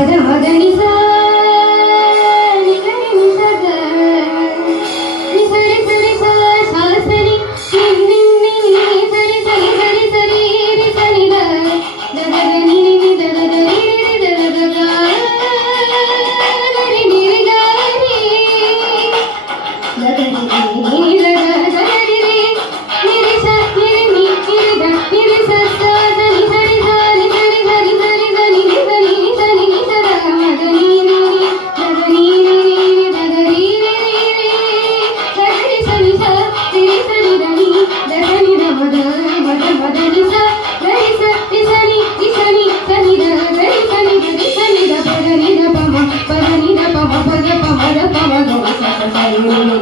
పద మదని సా ని గరి ని సగ ని సరి సరి సా సా సరి ని ని ని సరి సరి సరి సరి రి సరి ల ద ద ని ని ద ద రి రి ద ద ద గా గరి ని రి గా రి ద ద ని ని ద ద ద రి రి ని రి స ని రి ని ని ద ని రి స స ద ని సరి స ని సరి సరి సరి ద ని ని ద ని ని ద ని ని ద ద మ ద ని ని ని ద ద ని ని ని ద ద రి రి రి రి ద రి స ని స రి రి స ని ద ని ద స ని ద మ ద మ ద ని స ద రి స రి స ని స ని ద ద రి స ని ద రి స ని ద ప ద ని ద ప మ ప ద ని ద ప మ ప ద ప మ ద ప మ గ స స స రి రి